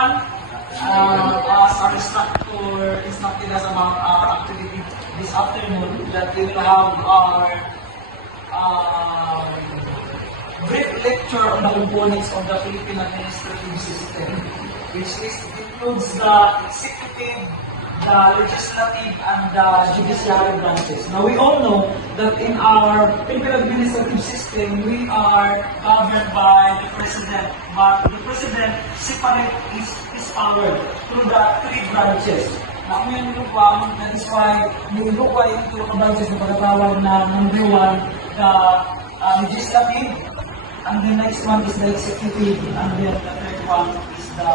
everyone. As our instructed us about our activity this afternoon, that we will have our brief lecture on the components of the Philippine administrative system, which includes the executive, the legislative, and the judiciary branches. Now, we all know that in our Philippine administrative system, we are governed by the President, but the President separates his power through the three branches. Now, ngayon nilukwa, that is why nilukwa yung tulong branches na pagkatawag na number one, the legislative, and the next one is the executive, and then the third one is the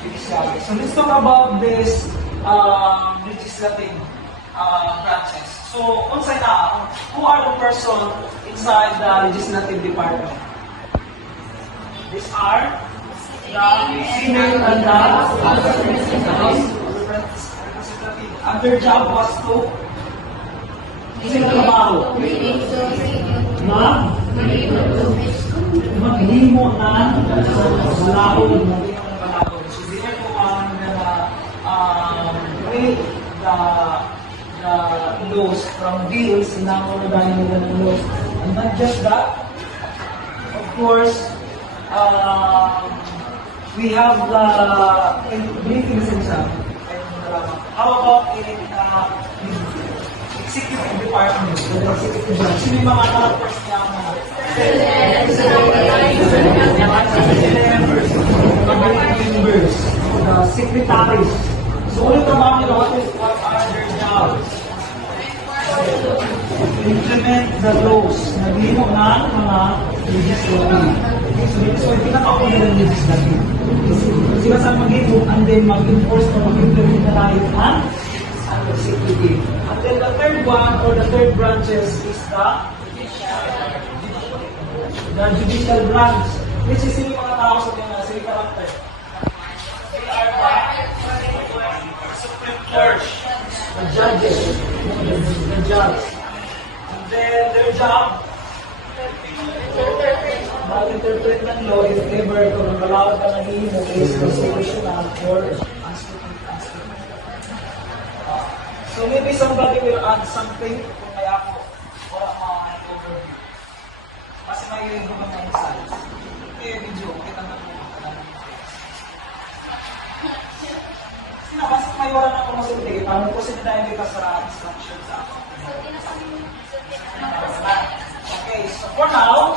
judiciary. So let's talk about this legislative branches. So, unsay na, who are the person inside the legislative department? These are the Senate and the representative. And their job was to trabaho. Maghimo ng balakod. So they are the one that create the laws from bills, sinamulagan nila ng laws. And not just that, of course, we have the briefing exam. How about in executive department, the executive branch? Sino yung mga characters niya? Members, the secretaries. So, ulit naman nila, what are their jobs? Implement the laws. Nagbihimo ng mga legislative. So, pinaka-una ng legislative. Sila sa mag-himo and then mag-enforce na mag-implement na tayo ang executive. And then the third one or the third branches is the judicial branch, which is yung mga tao sa mga sila character. They are the Supreme Court, the judges, the judge. And then their job, mag-interpret ng law if ever kung malawag ka na hihimo is constitutional or unconstitutional. So maybe somebody will add something kung may ako wala mga overview. Kasi may yung mga insights. Ito yung video, kita na po. Basta may wala na ako masulti. Paano po sila tayo dito sa instruction sa ako? Okay, so for now,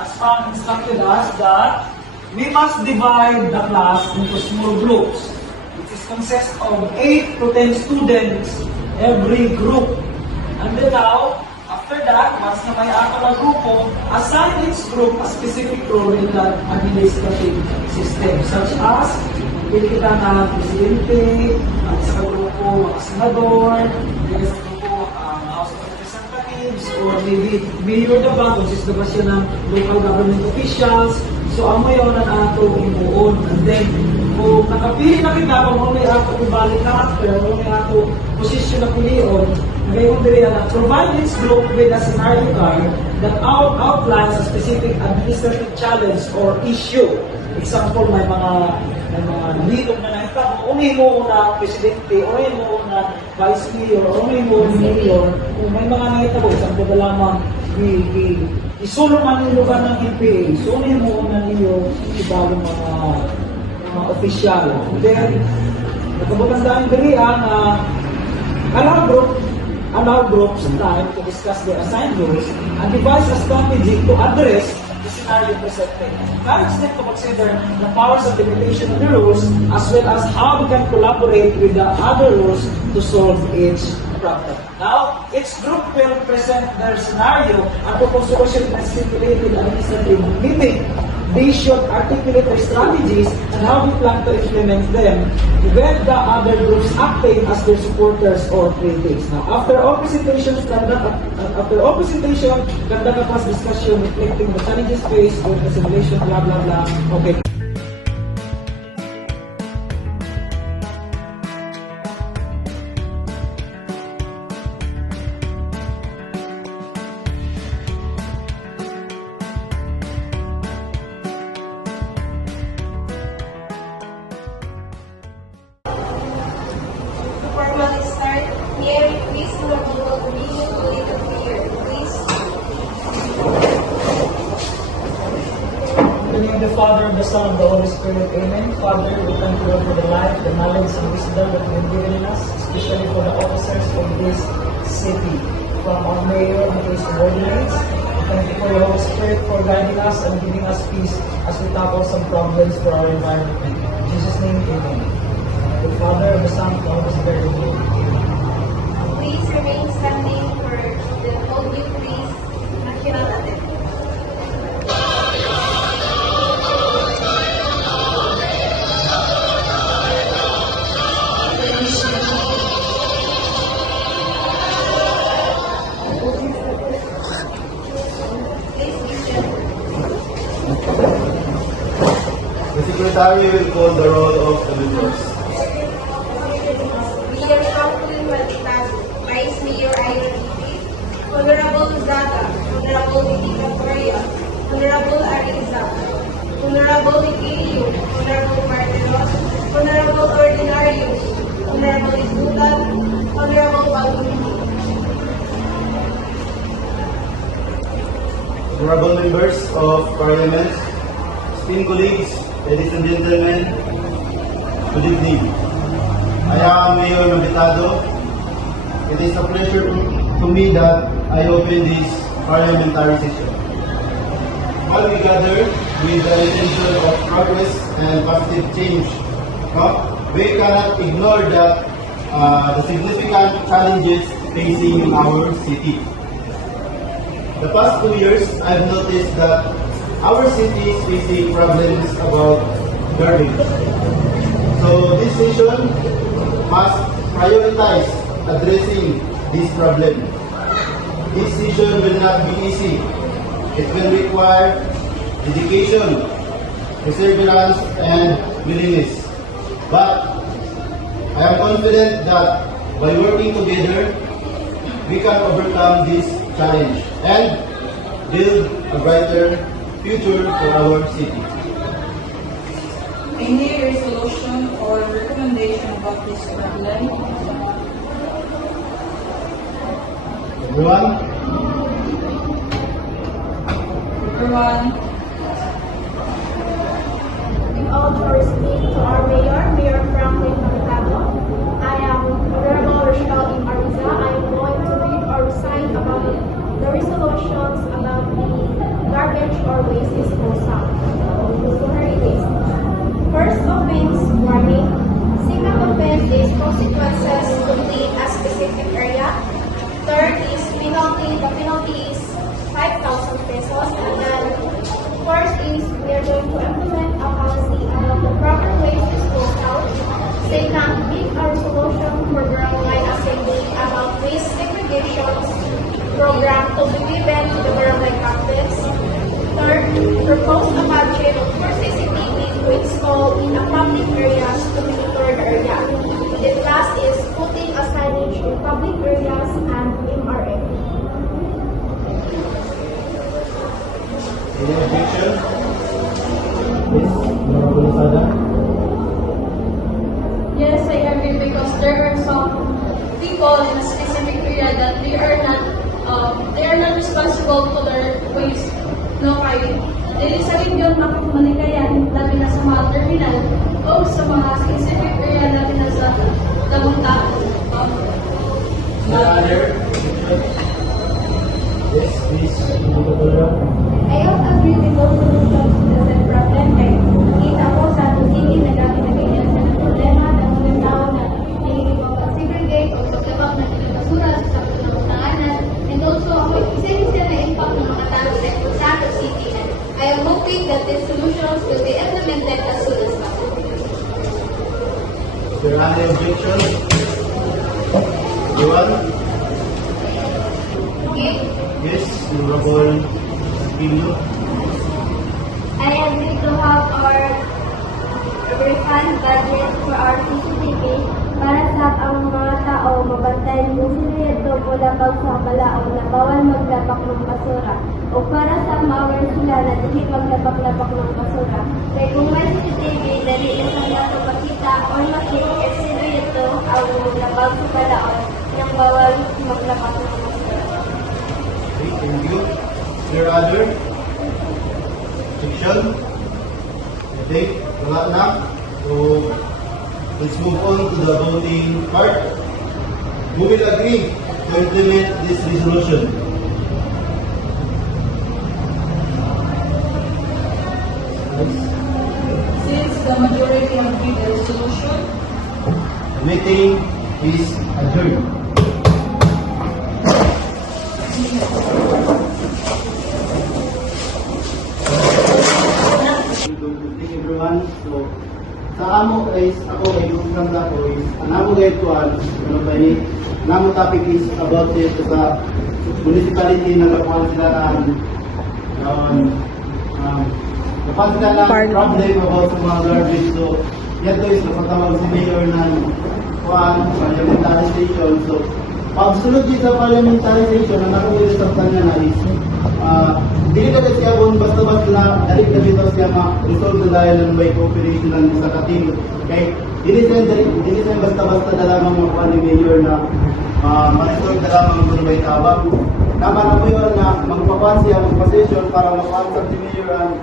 as Frank instructed us that we must divide the class into small groups. It is consists of 8 to 10 students every group. And then now, after that, once na may ako na grupo, assign each group a specific role in the administrative system, such as pili kita na presidente, at sa grupo, mga senador, pili sa grupo, House of Representatives, or maybe mayor na ba, consist na ba siya ng local government officials. So, ang mayon na nato imuon. And then, kung nakapili na kita, kung may ato ibalik character, kung may ato posisyon na pilion, ngayon din na provide each group with a scenario card that outlines a specific administrative challenge or issue. Example, may mga lead na nakita, unin mo na presidente, unin mo na vice mayor, unin mo na mayor, kung may mga nakita ko, example na lamang, isulong man yung lugar ng NPA, so unin mo na niyo ibang mga opisyal. And then, nagkabutan dahil dali ang allow groups time to discuss their assigned roles and devise a strategy to address the scenario presented. Encourage them to consider the powers and limitation of the rules as well as how we can collaborate with the other rules to solve each problem. Now, each group will present their scenario and propose solutions and stipulated administrative meeting. They should articulate their strategies and how we plan to implement them with the other groups acting as their supporters or critics. Now, after all presentation, conduct a class discussion reflecting the challenges faced with the simulation, blah, blah, blah. Okay. of the Father, the Son, and the Holy Spirit. Amen. Father, we thank you Lord, for the life, the knowledge, and wisdom that you have given in us, especially for the officers of this city, from our mayor and to his subordinates. We thank you for your Holy Spirit for guiding us and giving us peace as we tackle some problems for our environment. In Jesus' name, amen. The Father, the Son, and the Holy Spirit. Amen. Please remain standing for the Hold You Please National Anthem. The Secretary will call the roll of the members. Mayor Franklin Malpitas, Vice Mayor Ira Lee, Honorable Zaga, Honorable Vitica Correa, Honorable Ariza, Honorable Ikilio, Honorable Martiros, Honorable Ordinarius, Honorable Isudan, Honorable Bagumiti. Honorable members of Parliament, esteemed colleagues, ladies and gentlemen, good evening. I am Mayor Mabitado. It is a pleasure to me that I open this parliamentary session. While we gather with the intention of progress and positive change, we cannot ignore that the significant challenges facing our city. The past 2 years, I've noticed that our city is facing problems about garbage. So this session must prioritize addressing this problem. This session will not be easy. It will require dedication, perseverance, and willingness. But I am confident that by working together, we can overcome this challenge and build a brighter future for our city. Any resolution or recommendation about this problem? Everyone, Everyone, With all due respect to our Mayor, Mayor Franklin Malpitas, I am Honorable Rochelle M. Ariza. I am going to read or recite about the resolutions about the garbage or waste disposal. So here it is. First offense, warning. Second offense is consequences to clean a specific area. Third is penalty. The penalty is 5,000 pesos. And then fourth is we are going to implement a policy about the proper waste disposal. Second, make a resolution for barangay assembly about waste segregation program to be given to the barangay captains. Third, propose a budget for CCTV to install in a public areas to monitor the area. The last is putting a signage in public areas and MRF. any objection? Yes, Honorable Sada. Yes, I agree because there are some people in a specific area that they are not responsible to their waste. No, kaya dili sa yung malikaya labi na sa mga terminal o sa mga specific area labi na sa damunta. Any other? Yes, please. I also agree with those solutions to the said problem. Kaya nakita ko sa tusili na dami na ganyan sa problema ng mga tao na hindi mag-segregate o paglabak na sila basura sa pagkakanganan. And also, isa-isa na impact ng mga tao sa city. I am hoping that these solutions will be implemented as soon as possible. Is there any objection? Everyone? Okay? Yes, Honorable Pino. I agree to have our refund budget for our CCTV para sa ang mga tao mabantayan kung sino ito mula pag sa balaod na bawal maglapak ng basura o para sa ma-aware sila na hindi maglapak-lapak ng basura. Kaya kung may CCTV, dali na sa mga makita o makita kung sino ito ang maglabag sa balaod ng bawal maglapak ng basura. Okay, thank you. Is there other objection? Okay? Wala na. So, let's move on to the voting part. Who will agree to implement this resolution? Since the majority agreed the resolution, The meeting is adjourned. Good evening everyone. So, sa amo is ako ay kung ko is anamo gayud kuan ano ba ni namo topic is about it sa municipality na kapuan sila kapuan sila ng problem about sa mga garbage. So, yan to is napatawag si Mayor ng kuan parliamentary station. So, absolutely sa parliamentary station ang nakuha sa kanya na is dili ka siya kung basta-basta na dalik na dito siya ma-resolve na dahil ng may cooperation ng isa ka-team. Okay? Dili siya basta-basta na lamang makuha ni Mayor na ma-resolve na lamang kung may tabang. Tama na po yun na magpakuha siya mag-position para makuha si Mayor ang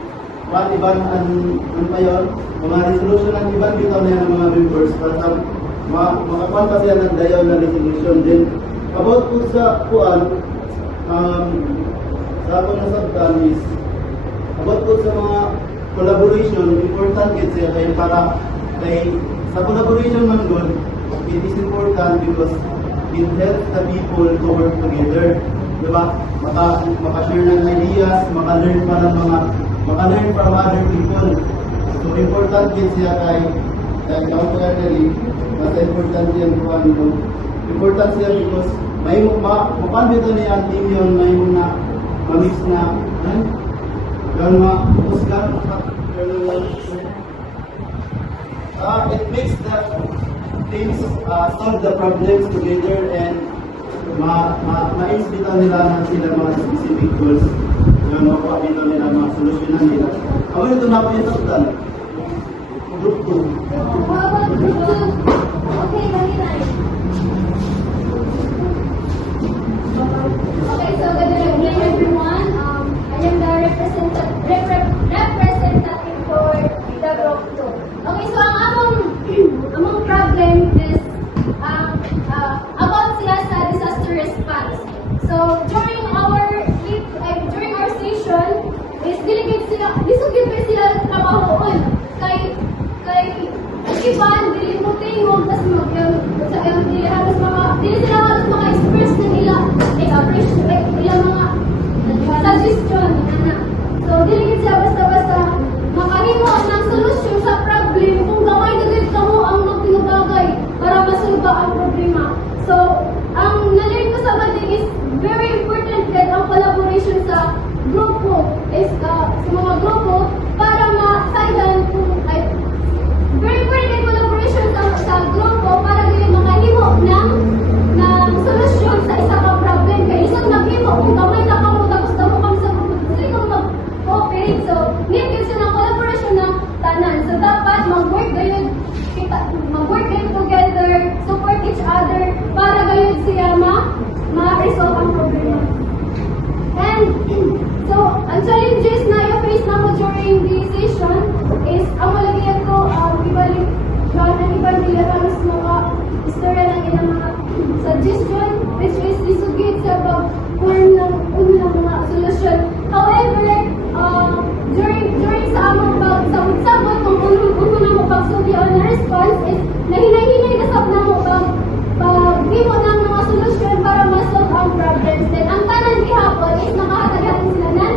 one iban ano pa yun, mga resolution ng iban bitaw na yan ng mga members para sa makakuha pa siya ng dayaw na resolution. Then, about po sa kuan, sa ako nasabtan is about po sa mga collaboration, important yun siya kayo para sa collaboration man doon, it is important because it helps the people to work together. Diba? Maka-share ng ideas, maka-learn from other people. So important yun siya kay country, mas important yan po ano. Important siya because may mapan dito niya ang team yun, may muna mamix na ganun ma-usgan it makes the things solve the problems together and ma-inspita nila na sila mga specific goals yun makuha dito nila mga solusyonan nila ako ito na po yung total group 2 Okay, okay, so good evening everyone. I am the representative for the group 2. Okay, so among problem is about sila sa disaster response. So during our session is delegate sila, disugid sila trabahoon kay iban dili mo tingog tas sa dili sila halos maka-express ng appreciate ilang mga suggestion ana. So dili siya basta-basta makahimo ng solusyon sa problem kung gamay gagawin kamo ang magtinubagay para masulba ang problema. So ang nalain ko sa bading is very important that ang collaboration sa grupo is sa mga grupo para ma-silent kung very important collaboration sa grupo para dili makahimo ng solusyon sa isa ka problem kay isang naghimo kung kamay na kamo tapos damo kamo sa grupo dili kamo mag-cooperate. So need gyud sa collaboration ng tanan. So dapat mag-work gayud together, support each other para gayud siya ma-resolve ang problema. And so ang challenges na i-face namo during the session is ang malagyan ko ibalik ang ibang nilarang sa mga istorya ng ilang mga suggestion which is isugid sa pag-form ng unang mga solusyon. However, during sa among pagsabot kung uno na mo pagsugdi o na response is nahinay-hinay kasap na mo pag-himo ng mga solusyon para ma-solve ang problems. Then ang tanan gihapon is nakahatagahan sila ng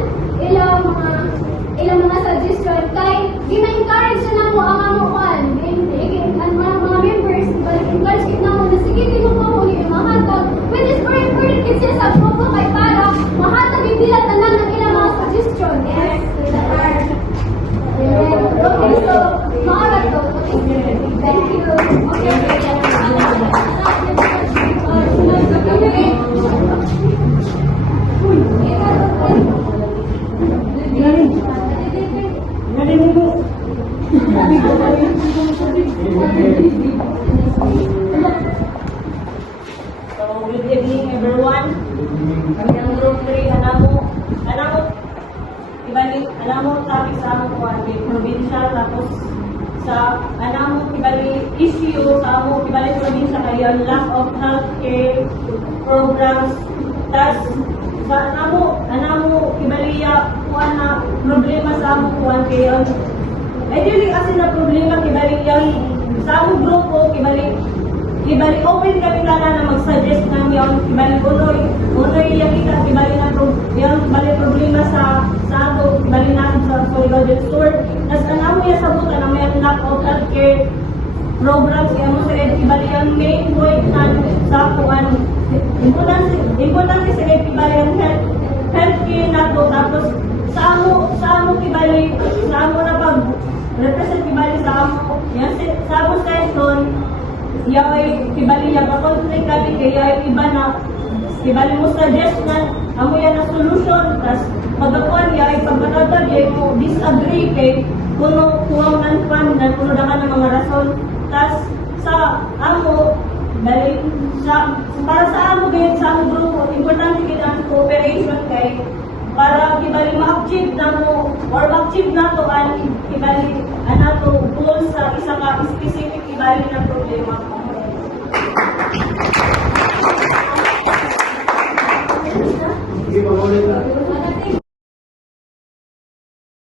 ilang mga suggestion kay gina-encourage na mo ang amuan ang mga members encourage na mo na sige di mo mo mahatag which is very important kasi sa grupo kay para mahatag yung bilang tanan ng ilang mga suggestion. Yes, okay, so maarat to. Thank you. So, good evening everyone. Kami ang group 3, anamo, ibalik, alam mo, topic sa among kuwan, provincial, tapos sa, alam mo, ibalik issue sa among, ibalik probinsya kayo, lack of healthcare programs, tas, sa, alam mo, ibalik, kuwan na, problema sa among kuwan kayo, ideally kasi na problema, ibalik yan, sa among grupo, ibalik open kami kana na mag-suggest ng yon, ibalik unoy yung kita, ibalik na yung ibalik problema sa ato, ibalik natin sa Solidarity Store. Tapos alam mo yung sabutan na may lack of healthcare programs, kaya mo sa ibalik yung main point na sa kuan. Importante sa ibalik yung healthcare na to, tapos sa amo ibalik, sa amo na pag-represent ibalik sa amo, yan sa amo session, yaway kibali ya pa-conflict kami kaya iba na kibali mo suggest na amo yan na solution tas pagkakuan ya pagkatapos ya mo disagree kay kuno kuwang nan kuno na ka ng mga rason tas sa amo dali sa para sa amo gayud sa among grupo importante gid ang cooperation kay para kibali ma-achieve na mo or ma-achieve na to ang kibali anato goal sa isa ka specific kibali na problema. Sige, pag-ulit na.